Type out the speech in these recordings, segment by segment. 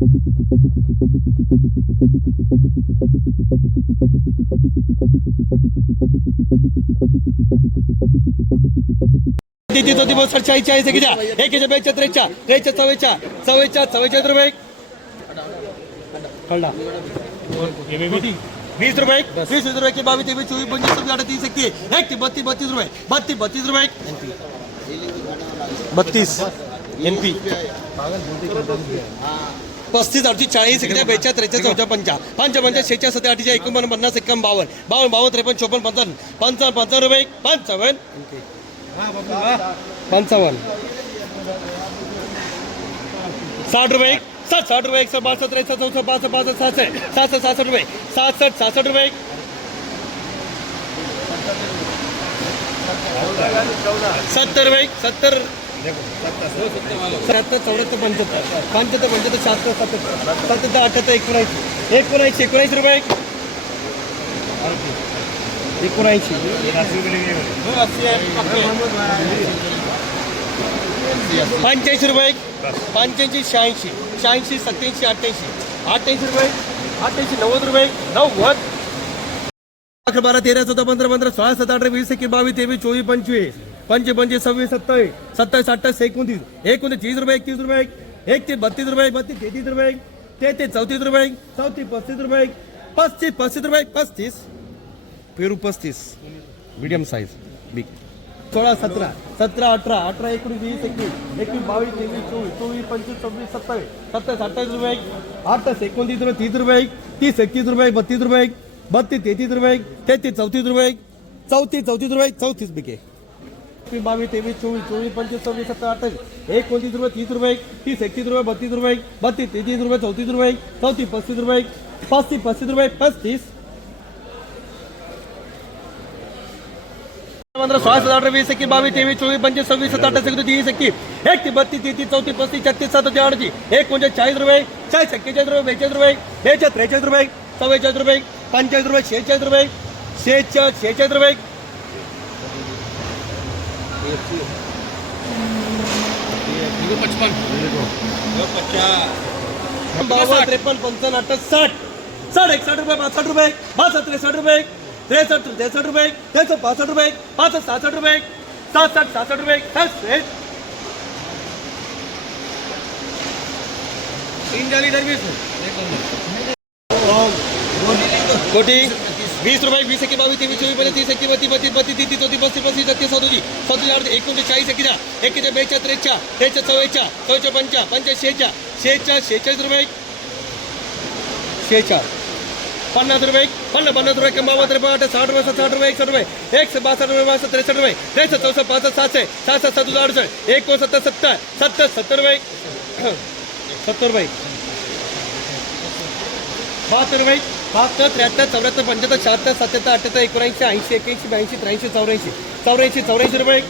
तो दिवस चाळीस एकीच्या बेच्या त्रेच्या त्रेच्या चव्वेच्या चव्वेच्या चव्वेचाळीस रुपये कळला वीस रुपये वीस वीस रुपये बावीस तेवीस चोवीस पंचवीस सव्वीस अडतीस एकतीस. एक ते बत्तीस बत्तीस रुपये. बत्तीस बत्तीस रुपये बत्तीस. N P. पस्तीस अडतीस चाळीस एकट्या बेचाळीस त्रेचाळीस चौथ्या पंचा. पंच पंचा शेच्या सत्या अठीच्या एकोणपन्न पन्नास एक्कावन्न बावन्न. बावन्न बावन्न त्रेपन्न चोपन्न पंचावन्न. पंचावन्न पंचावन्न रुपये पंचावन्न. पंचावन्न. साठ रुपये सात साठ रुपये एकशे बासष्ट त्रेसष्ट चौसष्ट बासष्ट बासष्ट सहासष्ट सहासष्ट सहासष्ट रुपये. सहासष्ट सहासष्ट रुपये सत्तर रुपये सत्तर त्र्याहत्तर चौऱ्याहत्तर पंच्याहत्तर. पंच्याहत्तर पंच्याहत्तर शहात्तर सत्तर सत्याहत्तर अठ्याहत्तर एकोणऐंशी. एकोणऐंशी एकोणऐंशी रुपये. एकोणऐंशी. पंच्याऐंशी रुपये. पंच्याऐंशी शहाऐंशी. शहाऐंशी सत्याऐंशी अठ्ठ्याऐंशी. अठ्ठ्याऐंशी रुपये. अठ्ठ्याऐंशी नव्वद रुपये. नव्वद. अकरा बारा तेरा चौदा पंधरा पंधरा सोळा सतरा अठरा वीस एकवीस बावीस तेवीस चोवीस पंचवीस. पंचवीस पंचवीस सव्वीस सत्तावीस सत्तावीस अठ्ठावीस एकोणतीस एकोणतीस तीस रुपये एकतीस रुपये ते बत्तीस रुपये बत्तीस तेहतीस रुपये तेहतीस चौतीस रुपये चौतीस पस्तीस रुपये पस्तीस पस्तीस रुपये पस्तीस पेरू पस्तीस मीडियम साईज बिग सोळा सतरा सतरा अठरा अठरा एकोणीस वीस एकवीस एकवीस बावीस तेवीस चोवीस चोवीस पंचवीस सव्वीस सत्तावीस सत्तावीस अठ्ठावीस रुपये अठ्ठावीस एकोणतीस रुपये तीस रुपये तीस एकतीस रुपये बत्तीस रुपये बत्तीस तेहतीस रुपये तेहतीस चौतीस रुपये चौतीस चौतीस रुपये चौतीस बिके. एकवीस बावीस तेवीस चोवीस चोवीस पंचवीस सव्वीस सत्तर अठ्ठावीस एकोणतीस रुपये तीस रुपये तीस एकतीस रुपये बत्तीस रुपये बत्तीस तेहतीस रुपये चौतीस रुपये चौतीस पस्तीस रुपये पस्तीस पस्तीस रुपये पस्तीस पंधरा सोळा सतरा अठरा वीस एकवीस बावीस तेवीस चोवीस पंचवीस सव्वीस सत्तर अठ्ठावीस एकोणतीस तीस एकतीस एक ती बत्तीस तेहतीस चौतीस पस्तीस छत्तीस सत्तर अडतीस एक कोणते चाळीस रुपये चाळीस एक्केचाळीस रुपये बेचाळीस रुपये बेचाळीस त्रेचाळीस रुपये चव्वेचाळीस रुपये पंचेचाळीस रुपये शेहेचाळीस रुपये शेहेचाळीस शेहेचाळीस रुपये बावन्न त्रेपन्न पंचावन्न अठ्ठावीस साठ साठ एकसष्ट रुपये पासष्ट रुपये बासष्ट त्रेसष्ट रुपये त्रेसष्ट त्रेसष्ट रुपये त्रेसष्ट पासष्ट रुपये पासष्ट सहासष्ट रुपये सहासष्ट सहासष्ट रुपये सहासष्ट कोटी। वीस रुपये वीस एके बावीस तेवीस चोवीस पंचवीस तीस एके बत्तीस बत्तीस बत्तीस तीस चौतीस पस्तीस पस्तीस छत्तीस सदोजी सदोजी अर्ध एकोणीस चाळीस एकेच्या एकीच्या बेच्या त्रेच्या त्रेच्या चव्वेच्या चव्वेच्या पंचा पंचा शेच्या शेच्या शेहेचाळीस रुपये शेच्या पन्नास रुपये पन्नास पन्नास रुपये कंबावन्न रुपये आठ साठ रुपये साठ रुपये एकसठ रुपये एकशे बासष्ट रुपये बासष्ट त्रेसष्ट रुपये त्रेसष्ट चौसष्ट पासष्ट सातशे सहासष्ट सदुसष्ट अडसष्ट एकोणसत्तर सत्तर सत्तर सत्तर रुपये सत्तर रुपये बहात्तर रुपये बहात्तर त्र्याहत्तर चौऱ्याहत्तर पंच्याहत्तर शहात्तर सत्याहत्तर अठ्याहत्तर एकोणऐंशी ऐंशी एक्याऐंशी ब्याऐंशी त्र्याऐंशी चौऱ्याऐंशी. चौऱ्याऐंशी चौऱ्याऐंशी रुपये.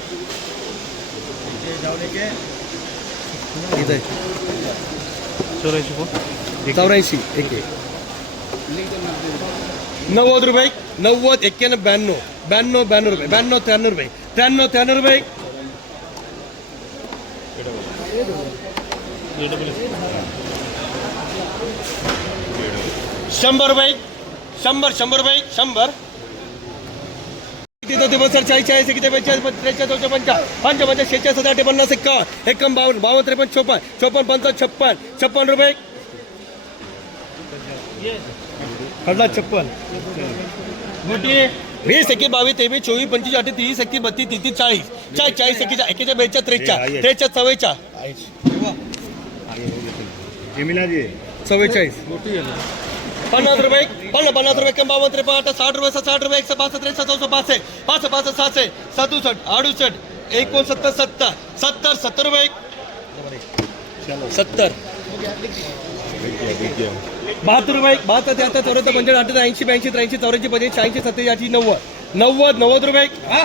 चौऱ्याऐंशी एक. एक. नव्वद रुपये. नव्वद एक्क्याण्णव ब्याण्णव. ब्याण्णव ब्याण्णव रुपये. ब्याण्णव त्र्याण्णव रुपये. त्र्याण्णव त्र्याण्णव रुपये. शंभर रुपये शंभर शंभर रुपये शंभर. तिथं ते बसर चाळीस चाळीस किती बेचाळीस त्रेचाळीस चौच्या पंचा पंच पंचा शेचाळीस हजार पन्नास बावन्न बावन्न त्रेपन्न चोपन्न चोपन्न पंचावन्न छप्पन छप्पन रुपये. खडला छप्पन. मोठी. वीस एकवीस बावीस तेवीस चोवीस पंचवीस अठ्ठे तीस एकतीस बत्तीस तीस चाळीस. चाळीस चाळीस एकेच्या एकेच्या बेच्या त्रेच्या त्रेच्या चव्वेच्या चव्वेचाळीस. पन्नास रुपये पन्नास पन्नास रुपये कम बावन्न त्रेपन्न साठ रुपये साठ रुपये एकशे पासष्ट त्रेसष्ट चौसष्ट पासष्ट पाच पासष्ट सहाशे सदुसष्ट अडुसष्ट एकोणसत्तर सत्तर सत्तर सत्तर रुपये. सत्तर. बहात्तर रुपये बहात्तर त्र्याहत्तर चौऱ्याहत्तर पंच्याण्णव अठ्ठ्याहत्तर ऐंशी ब्याऐंशी त्र्याऐंशी चौऱ्याऐंशी पंचवीस शहाऐंशी सत्तेचाळीस नव्वद. नव्वद नव्वद रुपये. हा?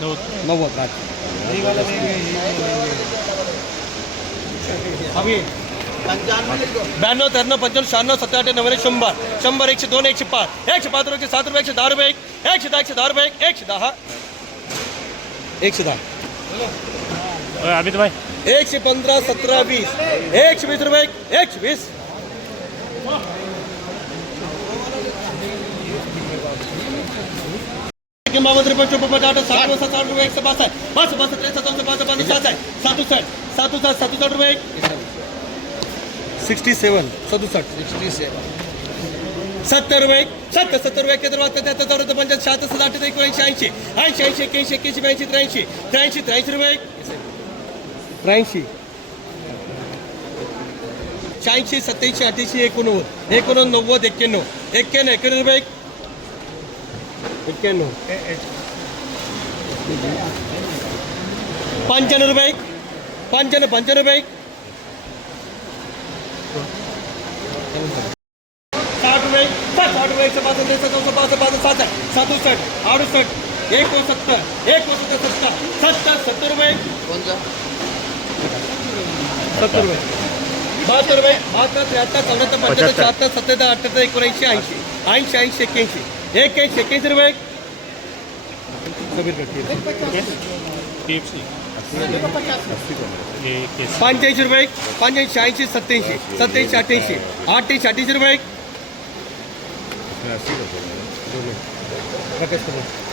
नव्वद. ब्याण्णव त्र्याण्णव पंच्याण्णव शहाण्णव सत्तर नव्वद शंभर शंभर एकशे दोन एकशे पाच एकशे पाच रुपये सात रुपये एकशे दहा रुपये एकशे दहा एकशे दहा रुपये एकशे दहा एकशे दहा अमित भाई एकशे पंधरा सतरा वीस एकशे वीस रुपये एकशे वीस बावन्न रुपये चोपन्न रुपये आठ साठ साठ रुपये एकशे बासष्ट पाच पाच त्रेसष्ट पाच पाच सात आहे सातुसष्ट सातुसष्ट सातुसष्ट रुपये सिक्स्टी सेवन. सदुसष्ट. Sixty seven. सत्तर रुपये. सत्तर सत्तर रुपये केंद्र वाजता त्याचा चौदा पंचायत शहात्तर सात अठ्ठ्याहत्तर एकोणऐंशी ऐंशी ऐंशी ऐंशी एक्याऐंशी एक्याऐंशी ब्याऐंशी त्र्याऐंशी. त्र्याऐंशी त्र्याऐंशी रुपये. त्र्याऐंशी. शहाऐंशी सत्याऐंशी अठ्ठ्याऐंशी एकोणनव्वद. एकोणनव्वद एक्क्याण्णव. एक्क्याण्णव एक्क्याण्णव रुपये. एक्क्याण्णव. पंच्याण्णव रुपये. पंच्याण्णव पंच्याण्णव रुपये. रुपये सात साठ रुपये एकशे पाच त्रेसष्ट चौसष्ट पाच पाच सात सदुसष्ट अडुसष्ट एकोणसत्तर एकोणसत्तर सत्तर सत्तर सत्तर. रुपये कोणतं? सत्तर रुपये बहात्तर रुपये बहात्तर त्र्याहत्तर चौऱ्याहत्तर पंच्याहत्तर शहात्तर सत्याहत्तर अठ्ठ्याहत्तर एकोणऐंशी ऐंशी. ऐंशी ऐंशी एक्क्याऐंशी. एक्क्याऐंशी एक्क्याऐंशी रुपये पंच्याऐंशी रुपये पंच्याऐंशी ऐंशी सत्याऐंशी सत्याऐंशी अठ्ठ्याऐंशी अठ्ठ्याऐंशी अठ्ठ्याऐंशी रुपये प्रकाश कपूर